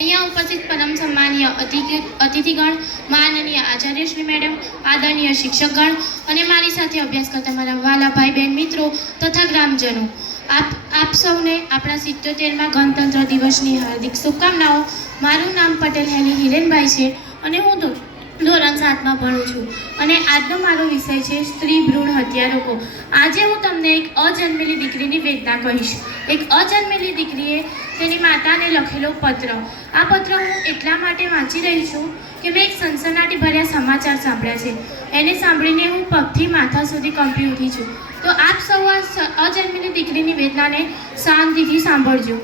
અહીંયા ઉપસ્થિત પરમ સન્માનીય અતિથિગણ, માનનીય આચાર્યશ્રી મેડમ, આદરણીય શિક્ષકગણ અને મારી સાથે અભ્યાસ કરતા મારા વાલા ભાઈ બહેન મિત્રો તથા ગ્રામજનો, આપ સૌને આપણા 77મા ગણતંત્ર દિવસની હાર્દિક શુભકામનાઓ। મારું નામ પટેલ હેલી હિરેનભાઈ છે અને હું ધોરણ 7માં ભણું છું અને આજનો મારો વિષય છે સ્ત્રી ભ્રૂણ હત્યા રોકો। આજે હું તમને એક અજન્મેલી દીકરીની વેદના કહીશ। એક અજન્મેલી દીકરીએ તેની માતાને લખેલો પત્ર। આ પત્ર હું એટલા માટે વાંચી રહી છું કે મેં એક સનસનાટી ભર્યા સમાચાર સાંભળ્યા છે। એને સાંભળીને હું પગથી માથા સુધી કંપી ઉઠી છું। તો આપ સૌ આ અજન્મેલી દીકરીની વેદનાને શાંતિથી સાંભળજો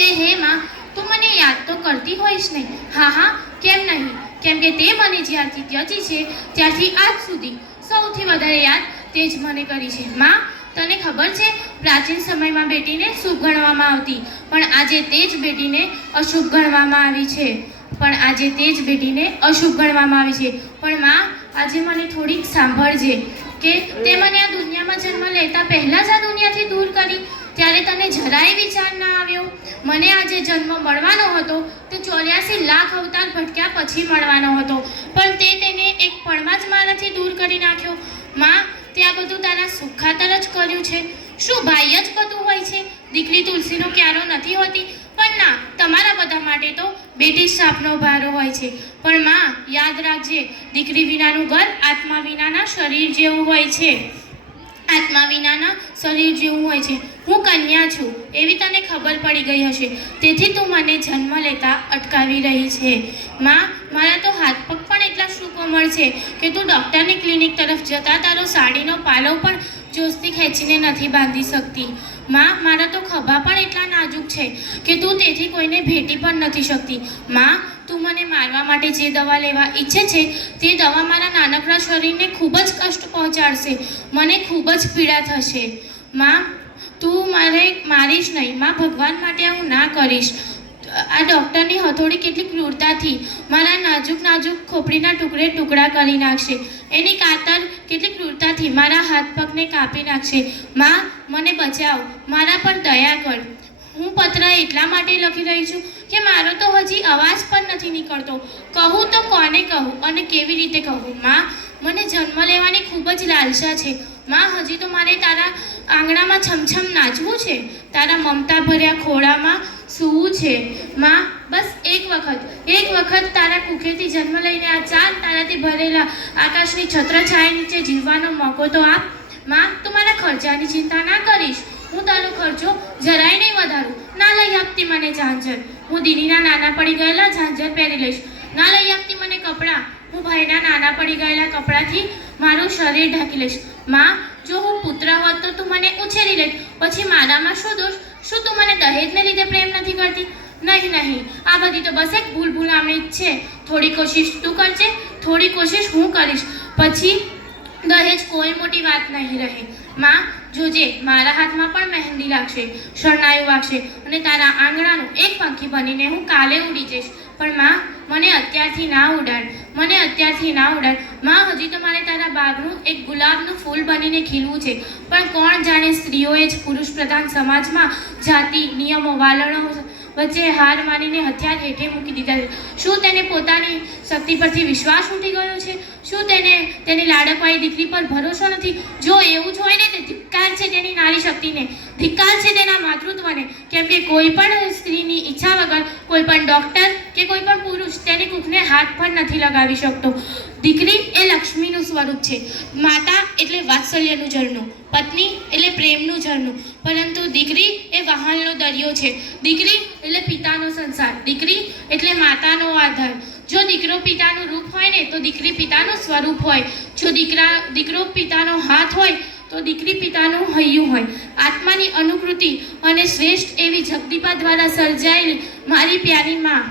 કે હે માં, તું મને યાદ તો કરતી હોઈશ ને? હા હા, કેમ નહીં? કેમ કે તે મને જ્યારથી ત્યજી છે ત્યારથી આજ સુધી સૌથી વધારે યાદ તે જ મને કરી છે। માં, તને ખબર છે, પ્રાચીન સમયમાં બેટીને શુભ ગણવામાં આવતી, પણ આજે તે જ બેટીને અશુભ ગણવામાં આવી છે। પણ માં, આજે મને થોડીક સાંભળજે કે તે મને આ દુનિયામાં જન્મ લેતા પહેલાં જ આ દુનિયાથી દૂર કરી, ત્યારે તને જરાય વિચાર ના આવ્યો? મને આજે જન્મ મળવાનો હતો તે 84 લાખ અવતાર ભટક્યા પછી મળવાનો હતો, પણ તે તેને એક પળમાં જ મારાથી દૂર કરી નાખ્યો। માં, તે આ બધું તારા સુખ ખાતર જ કર્યું છે। શું ભાઈ જ બધું હોય છે? દીકરી તુલસીનો ક્યારો નથી હોતી? પણ ના, તમારા બધા માટે તો બેટી શ્રાપનો ભારો હોય છે। પણ માં, યાદ રાખજે, દીકરી વિનાનું ઘર આત્મા વિનાના શરીર જેવું હોય છે। હું કન્યા છું એવી તને ખબર પડી ગઈ હશે, તેથી તું મને જન્મ લેતા અટકાવી રહી છે। માં, મારા તો હાથ પગ પણ એટલા સુકોમળ છે કે તું ડૉક્ટરની ક્લિનિક તરફ જતા તારો સાડીનો પાલવ પણ જોશથી ખેંચીને નથી બાંધી શકતી। માં, મારા તો ખભા પણ એટલા નાજુક છે કે તું તેથી કોઈને ભેટી પણ નથી શકતી। માં, તું મને મારવા માટે જે દવા લેવા ઈચ્છે છે તે દવા મારા નાનકડા શરીરને ખૂબ જ કષ્ટ પહોંચાડશે, મને ખૂબ જ પીડા થશે। માં, તું મારીશ નહીં માં, ભગવાન માટે હું ના કરીશ। આ ડૉક્ટરની હથોડી કેટલી ક્રૂરતાથી મારા નાજુક ખોપડીના ટુકડા કરી નાખશે, એની કાતર કેટલી ક્રૂરતાથી મારા હાથ પગને કાપી નાખશે। માં, મને બચાવ, મારા પર દયા કર। હું પત્ર એટલા માટે લખી રહી છું કે મારો તો હજી અવાજ પણ નથી નીકળતો। કહું તો કોને કહું અને કેવી રીતે કહું? માં, મને જન્મ લેવાની ખૂબ જ લાલસા છે। માં, હજી તો મારે તારા આંગણામાં છમછમ નાચવું છે, તારા મમતા ભર્યા ખોળામાં સૂવું છે। માં, બસ એક વખત તારા કુખેથી જન્મ લઈને આ ચાંદ તારાથી ભરેલા આકાશની છત્રછાયા નીચે જીવવાનો મોકો તો આપ। માં, તું મારા ખર્ચાની ચિંતા ના કરીશ, હું તારો ખર્ચો જરાય નહીં વધારું। ના લઈ આપતી મને ઝાંઝર, હું દીદીના નાના પડી ગયેલા ઝાંઝર પહેરી લઈશ। ના લઈ આપતી મને કપડાં, હું ભાઈના નાના પડી ગયેલા કપડાથી મારું શરીર ઢાંકી લઈશ। માં, જો હું પુત્ર હોત તો તું મને ઉછેરી લેત, પછી મારામાં શું દોષ? શું તું મને દહેજને લીધે પ્રેમ નથી કરતી? નહીં, આ બધી તો બસ એક ભૂલામણી જ છે। થોડી કોશિશ તું કરજે, થોડી કોશિશ હું કરીશ, પછી દહેજ કોઈ મોટી વાત નહીં રહે। માં, જોજે, મારા હાથમાં પણ મહેંદી લાગશે, શરણાયું વાગશે અને તારા આંગણાનું એક પંખી બનીને હું કાલે ઉડી જઈશ। પણ માં, મને અત્યારથી ના ઉડાડ। માં, હજી તો મારે તારા બાગનું એક ગુલાબનું ફૂલ બનીને ખીલવું છે, પણ કોણ જાણે સ્ત્રીઓએ જ પુરુષ પ્રધાન સમાજમાં જાતિ, નિયમો, વાલણો વચ્ચે હાર માનીને હથિયાર હેઠે મૂકી દીધા છે। શું તેને પોતાની શક્તિ પરથી વિશ્વાસ ઉઠી ગયો છે? શું તેની લાડકવાળી દીકરી પર ભરોસો નથી? જો એવું જ હોય ને તો ધિક્કાર છે તેની નારી શક્તિને, ધિક્કાર છે તેના માતૃત્વને, કેમ કે કોઈ પણ સ્ત્રીની ઈચ્છા વગર કોઈ પણ ડૉક્ટર કે કોઈ પણ પુરુષ તેની કુખને હાથ પણ નથી લગાવી શકતો। દીકરી એ લક્ષ્મીનું સ્વરૂપ છે। માતા એટલે વાત્સલ્યનું ઝરણું, પત્ની એટલે પ્રેમનું ઝરણું, પરંતુ દીકરી એ વહાલનો દરિયો છે। દીકરી એટલે પિતાનો સંસાર, દીકરી એટલે માતાનો આધાર। જો દીકરો પિતાનું રૂપ હોય ને તો દીકરી પિતાનું સ્વરૂપ હોય। જો દીકરો પિતાનો હાથ હોય તો દીકરી પિતાનું હૈયું હોય। આત્માની અનુકૃતિ અને શ્રેષ્ઠ એવી જગદીપા દ્વારા સર્જાયેલી મારી પ્યારી માં,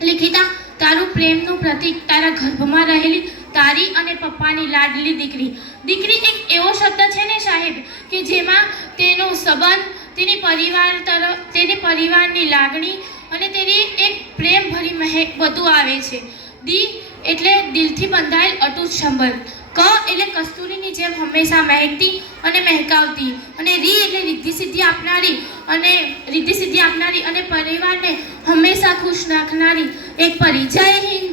લિખિતા, તારું પ્રેમનું પ્રતીક, તારા ગર્ભમાં રહેલી તારી અને પપ્પાની લાડલી દીકરી। દીકરી એક એવો શબ્દ છે ને સાહેબ, કે જેમાં તેનો સંબંધ, તેની પરિવારની લાગણી અને તેની એક પ્રેમ ભરી મહેક બધું આવે છે। દી એટલે દિલથી બંધાયેલ અતૂટ સંબંધ, ક એટલે કસ્તુરીની જેમ હંમેશા મહેકતી અને મહેકાવતી, અને રી એટલે રિદ્ધિ સિદ્ધિ આપનારી અને પરિવારને હંમેશા ખુશ રાખનારી એક પરી. જય હિન્દ.